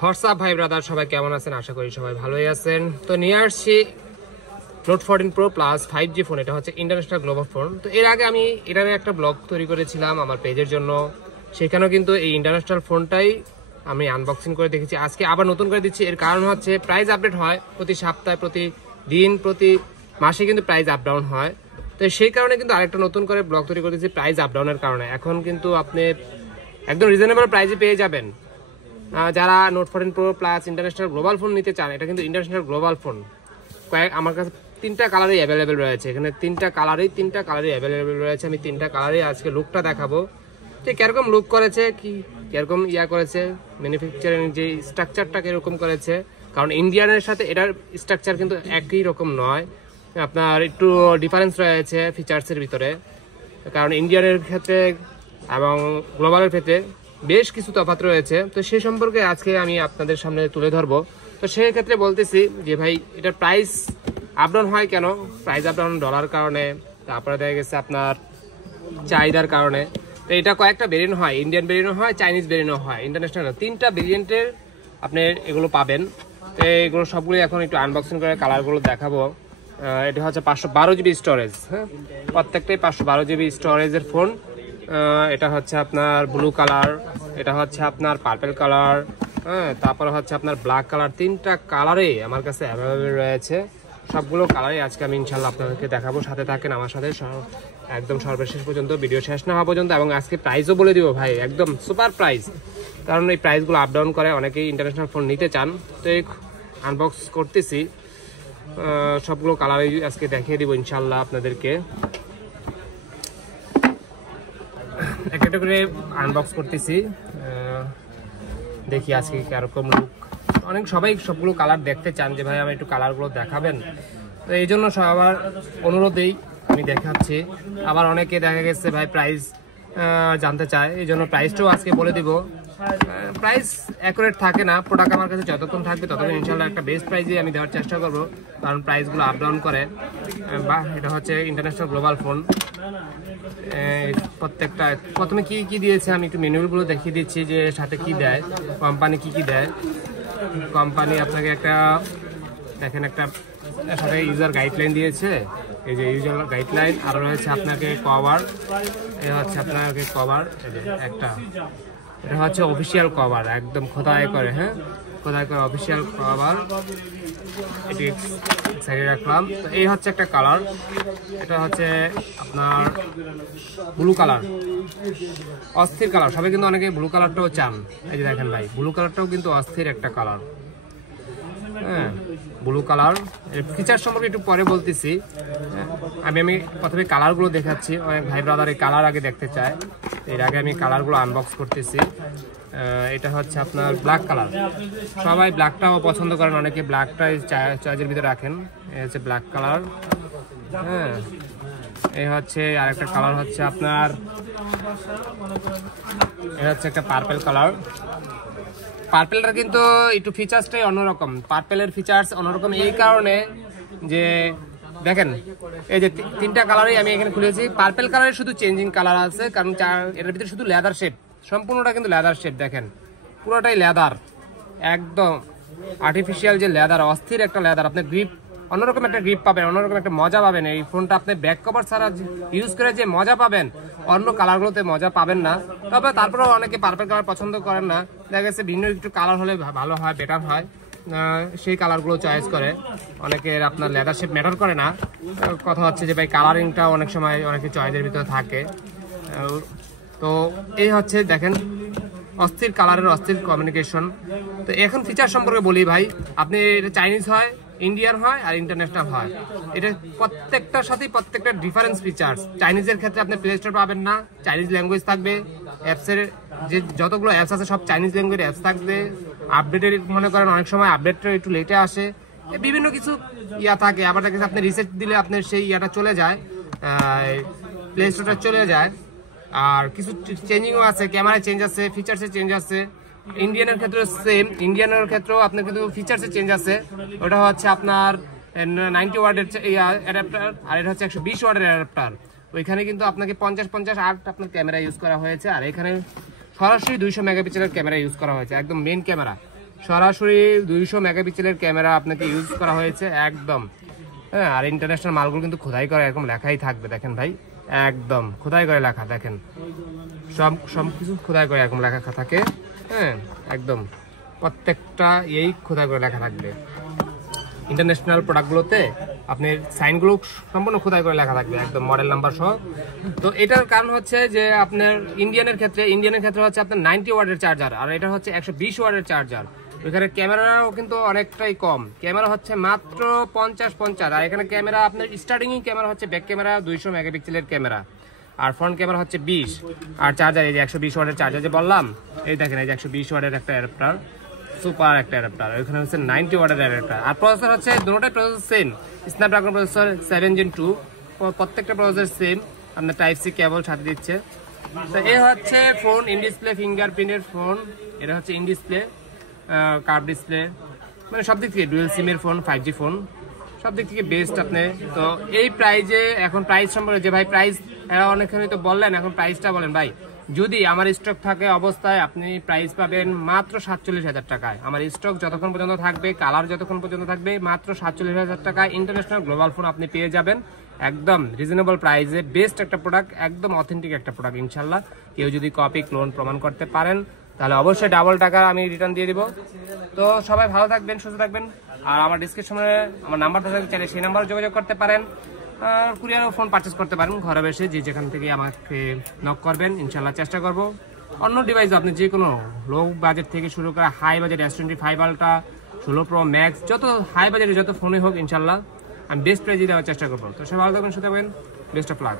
WhatsApp ভাই brother, সবাই কেমন আছেন? আশা করি সবাই ভালোই আছেন। তো নিয়ে আসছি note 14 pro plus 5G phone. এটা হচ্ছে ইন্টারন্যাশনাল গ্লোবাল ফোন। তো এর আগে আমি এটার একটা ব্লগ তৈরি করেছিলাম আমার পেজের জন্য, সেখানেও কিন্তু এই ইন্টারন্যাশনাল ফোনটাই আমি আনবক্সিং করে দেখেছি। আজকে আবার নতুন করে দিচ্ছি। এর কারণ হচ্ছে প্রাইস আপডেট হয় প্রতি সপ্তাহে, প্রতিদিন, প্রতি মাসে কিন্তু প্রাইস আপ ডাউন হয়। তো সেই কারণে কিন্তু আরেকটা নতুন করে ব্লগ তৈরি করে দিচ্ছি প্রাইস আপ ডাউনের কারণে। এখন কিন্তু আপনি একদম রিজনেবল প্রাইসে পেয়ে যাবেন। যারা note 14 pro plus international global phone নিতে চান, এটা কিন্তু ইন্টারন্যাশনাল গ্লোবাল ফোন। আমার কাছে 3টা কালারই অ্যাভেলেবেল রয়েছে। এখানে 3টা কালারই অ্যাভেলেবেল রয়েছে। আমি 3টা কালারই আজকে লুকটা দেখাবো, যে কিরকম লুক করেছে, কিরকম করেছে, ম্যানুফ্যাকচারিং যে স্ট্রাকচারটা কিরকম করেছে। কারণ ইন্ডিয়ানের সাথে এটার স্ট্রাকচার কিন্তু একই রকম নয়, আপনার একটু ডিফারেন্স রয়েছে ফিচার্সের ভিতরে। কারণ ইন্ডিয়ানের ক্ষেত্রে এবং গ্লোবালের ক্ষেত্রে বেশ কিছু তফাৎ রয়েছে। তো সেই সম্পর্কে আজকে আমি আপনাদের সামনে তুলে ধরবো। তো সেই ক্ষেত্রে বলতেছি যে ভাই, এটার প্রাইস আপডাউন হয় কেন? প্রাইস আপডাউন ডলার কারণে, তারপরে দেখা গেছে আপনার চাহিদার কারণে। তো এটা কয়েকটা ভেরিয়েন্ট হয়, ইন্ডিয়ান ভেরিয়েন্ট হয়, চাইনিজ ভেরিয়েন্ট হয়, ইন্টারন্যাশনাল। 3টা ভেরিয়েন্টের আপনি এগুলো পাবেন। তো এগুলো সবগুলো এখন একটু আনবক্সিং করে কালারগুলো দেখাবো। এটা হচ্ছে 512 জিবি স্টোরেজ। হ্যাঁ, প্রত্যেকটাই 512 জিবি স্টোরেজের ফোন। এটা হচ্ছে আপনার ব্লু কালার, এটা হচ্ছে আপনার পার্পল কালার, হ্যাঁ, তারপরে হচ্ছে আপনার ব্ল্যাক কালার। 3টা কালারেই আমার কাছে অ্যাভেলেবেল রয়েছে। সবগুলো কালারই আজকে আমি ইনশাল্লাহ আপনাদেরকে দেখাবো। সাথে থাকেন আমার সাথে একদম সর্বশেষ পর্যন্ত, ভিডিও শেষ না হওয়া পর্যন্ত। এবং আজকে প্রাইসও বলে দিব ভাই, একদম সুপার প্রাইস। কারণ এই প্রাইসগুলো আপ ডাউন করে, অনেকেই ইন্টারন্যাশনাল ফোন নিতে চান। তো এই আনবক্স করতেছি, সবগুলো কালারই আজকে দেখিয়ে দিব ইনশাল্লাহ আপনাদেরকে। একটা করে আনবক্স করতেছি, দেখি আজকে কিরকম লুক। সবাই সবগুলো কালার দেখতে চান যে ভাই আমি একটু কালারগুলো দেখাবেন। তো এই জন্য সবার অনুরোধেই আমি দেখাচ্ছি। আবার অনেকে দেখা গেছে ভাই প্রাইস জানতে চায়, এই জন্য প্রাইসটাও আজকে বলে দিব। প্রাইস অ্যাকুরেট থাকে না, প্রোডাক্ট আমার কাছে যতক্ষণ থাকবে ততক্ষণ ইনশাল্লাহ একটা বেস্ট প্রাইসে আমি দেওয়ার চেষ্টা করবো। কারণ প্রাইসগুলো আপ ডাউন করে। বা এটা হচ্ছে ইন্টারন্যাশনাল গ্লোবাল ফোন। প্রত্যেকটা প্রথমে কি কি দিয়েছে আমি একটু মেনুগুলো দেখিয়ে দিচ্ছি, যে সাথে কি দেয়, কোম্পানি কি দেয়। কোম্পানি আপনাকে একটা দেখেন, একটা সাথে ইউজার গাইডলাইন দিয়েছে। এই যে ইউজার গাইডলাইন, আর রয়েছে আপনাকে কভার। এটা হচ্ছে আপনাকে কভার একটা, এটা হচ্ছে অফিসিয়াল কভার, একদম খোদাই করে। হ্যাঁ, খোদাই করে অফিসিয়াল কভার। এটি সাইডে রাখলাম। তো এই হচ্ছে একটা কালার, এটা হচ্ছে আপনার ব্লু কালার, অস্থির কালার। সবাই কিন্তু অনেকে ব্লু কালারটাও চান। এই যে দেখেন ভাই, ব্লু কালারটাও কিন্তু অস্থির একটা কালার। হ্যাঁ, ব্লু কালার। ফিচার সম্পর্কে একটু পরে বলতেছি। আমি প্রথমে কালারগুলো দেখাচ্ছি। অনেক ভাই ব্রাদার এই কালার আগে দেখতে চায়, এর আগে আমি কালারগুলো আনবক্স করতেছি। এটা হচ্ছে আপনার ব্ল্যাক কালার। সবাই ব্ল্যাকটাও পছন্দ করেন, অনেকে ব্ল্যাকটাই চয়েসের ভিতরে রাখেন। এই হচ্ছে ব্ল্যাক কালার। হ্যাঁ, এই হচ্ছে আরেকটা কালার, হচ্ছে আপনার এটা হচ্ছে একটা পার্পল কালার। পার্পেলটা কিন্তু একটু ফিচার্সটাই অন্যরকম। পার্পেলের ফিচার্স অন্যরকম এই কারণে যে দেখেন, এই যে 3টা কালারই আমি এখানে খুলেছি। পার্পেল কালারের শুধু চেঞ্জিং কালার আছে, কারণ এর ভিতরে শুধু লেদার শেপ, সম্পূর্ণটা কিন্তু লেদার শেপ। দেখেন পুরোটাই লেদার, একদম আর্টিফিশিয়াল যে লেদার, অস্থির একটা লেদার। আপনি গ্রিপ অন্যরকম একটা গ্রিপ পাবেন, অন্যরকম একটা মজা পাবেন। এই ফোনটা আপনি ব্যাক কভার ছাড়া ইউজ করে যে মজা পাবেন, অন্য কালারগুলোতে মজা পাবেন না। তবে তারপরেও অনেকে পার্পল কালার পছন্দ করেন না, দেখা গেছে ভিন্ন একটু কালার হলে ভালো হয়, বেটার হয়, সেই কালারগুলো চয়েস করে। অনেকের আপনার লেদার শেপ ম্যাটার করে না। কথা হচ্ছে যে ভাই কালারিংটা অনেক সময় অনেকে চয়েসের ভিতরে থাকে। তো এই হচ্ছে দেখেন অস্থির কালারের অস্থির কমিউনিকেশন। তো এখন ফিচার সম্পর্কে বলি ভাই, আপনি এটা চাইনিজ হয়, ইন্ডিয়ান হয়, আর ইন্টারন্যাশনাল হয়। এটা প্রত্যেকটার সাথেই প্রত্যেকটা ডিফারেন্স ফিচার্স। চাইনিজের ক্ষেত্রে আপনি প্লে স্টোর পাবেন না, চাইনিজ ল্যাঙ্গুয়েজ থাকবে। অ্যাপসের যে যতগুলো অ্যাপস আছে সব চাইনিজ ল্যাঙ্গুয়েজ অ্যাপস থাকবে। আপডেটের মনে করেন অনেক সময় আপডেটটা একটু লেটে আসে, বিভিন্ন কিছু থাকে। আবার দেখেন আপনি রিসেট দিলে আপনার সেই ইয়াটা চলে যায়, প্লে স্টোরটা চলে যায়। আর কিছু চেঞ্জিংও আছে, ক্যামেরা চেঞ্জ আছে, ফিচার্সে চেঞ্জ আছে। ইন্ডিয়ানের ক্ষেত্রে সেম, ইন্ডিয়ানের ক্ষেত্রেও আপনার কিন্তু ফিচার্সে চেঞ্জ আছে। ওটা হচ্ছে আপনার 90 ওয়াটের অ্যাডাপ্টার, আর এটা হচ্ছে 120 ওয়াটের অ্যাডাপ্টার। ওইখানে কিন্তু আপনাকে 50-50-8 আপনার ক্যামেরা ইউজ করা হয়েছে। আর এখানে সরাসরি 200 মেগাপিক্সেলের ক্যামেরা ইউজ করা হয়েছে, একদম মেইন ক্যামেরা, সরাসরি 200 মেগাপিক্সেলের ক্যামেরা আপনাকে ইউজ করা হয়েছে একদম। হ্যাঁ, আর ইন্টারন্যাশনাল মালগুলো কিন্তু খোদাই করে এরকম লেখাই থাকবে, দেখেন ভাই, একদম খোদাই করে লেখা, দেখেন সব কিছু খোদাই করে এরকম লেখা থাকে। হ্যাঁ, একদম প্রত্যেকটা এই খোদাই করে লেখা থাকবে। ইন্টারন্যাশনাল প্রোডাক্টগুলোতে আপনি সাইনগুলো সম্পূর্ণ খোদাই করে লেখা থাকবে, একদম মডেল নাম্বার সহ। তো এটার কারণ হচ্ছে যে আপনার ইন্ডিয়ানের ক্ষেত্রে হচ্ছে আপনার 90 ওয়াটের চার্জার, আর এটা হচ্ছে 120 ওয়াটের চার্জার। এখানে ক্যামেরাও কিন্তু অনেকটাই কম, ক্যামেরা হচ্ছে মাত্র 50, আর এখানে ক্যামেরা আপনার স্টার্টিংই ক্যামেরা হচ্ছে ব্যাক ক্যামেরা 200 মেগাপিক্সেলের ক্যামেরা, আর ফ্রন্ট ক্যামেরা হচ্ছে 20, আর চার্জার এই যে 120 ওয়াটের চার্জার যে বললাম, এই দেখেন এই যে 120 ওয়াটের একটা অ্যাডাপ্টার, সুপার একটা অ্যাডাপ্টার। এখানে হচ্ছে 90 ওয়াটের অ্যাডাপ্টার, আর প্রসেসর হচ্ছে দুটোটাই processor same, Snapdragon processor 7 Gen 2, প্রত্যেকটা প্রসেসর সেম। আপনার টাইপ সি কেবল সাথে দিচ্ছে। তো এ হচ্ছে ফোন ইন ডিসপ্লে ফিঙ্গারপ্রিন্টের ফোন, এটা হচ্ছে ইন ডিসপ্লে কার্ভ ডিসপ্লে, মানে সব দিক থেকে ডুয়েল সিমের ফোন, 5G ফোন, সব দিক থেকে বেস্ট আপনি। তো এই প্রাইজে এখন প্রাইস সম্পর্কে যে ভাই প্রাইস অনেকখানি তো বললেন, এখন প্রাইসটা বলেন ভাই। যদি আমার স্টক থাকে অবস্থায় আপনি প্রাইস পাবেন মাত্র 47,000 টাকায়। আমার স্টক যতক্ষণ পর্যন্ত থাকবে, কালার যতক্ষণ পর্যন্ত থাকবে, মাত্র 47,000 টাকায় ইন্টারন্যাশনাল গ্লোবাল ফোন আপনি পেয়ে যাবেন একদম রিজনেবল প্রাইসে। বেস্ট একটা প্রোডাক্ট, একদম অথেন্টিক একটা প্রোডাক্ট ইনশাল্লাহ। কেউ যদি কপি ক্লোন প্রমাণ করতে পারেন তাহলে অবশ্যই ডাবল টাকা আমি রিটার্ন দিয়ে দিব। তো সবাই ভালো থাকবেন, সুস্থ থাকবেন, আর আমার ডিসক্রিপশনে আমার নাম্বারটা থাকবে, চাইলে সেই নাম্বারে যোগাযোগ করতে পারেন। কুরিয়ারও ফোন পারচেস করতে পারেন ঘরে বসে, যে যেখান থেকে আমাকে নক করবেন, ইনশাল্লাহ চেষ্টা করব। অন্য ডিভাইস আপনি যে কোনো লো বাজেট থেকে শুরু করে high budget, S25 ultra, 16 Pro Max, যত হাই বাজেটের যত ফোনে হোক ইনশাল্লাহ আমি বেস্ট প্রাইজে দেওয়ার চেষ্টা করবো। তো সবাই ভালো থাকবেন, সুস্থ থাকবেন, বেস্ট অফ লাক।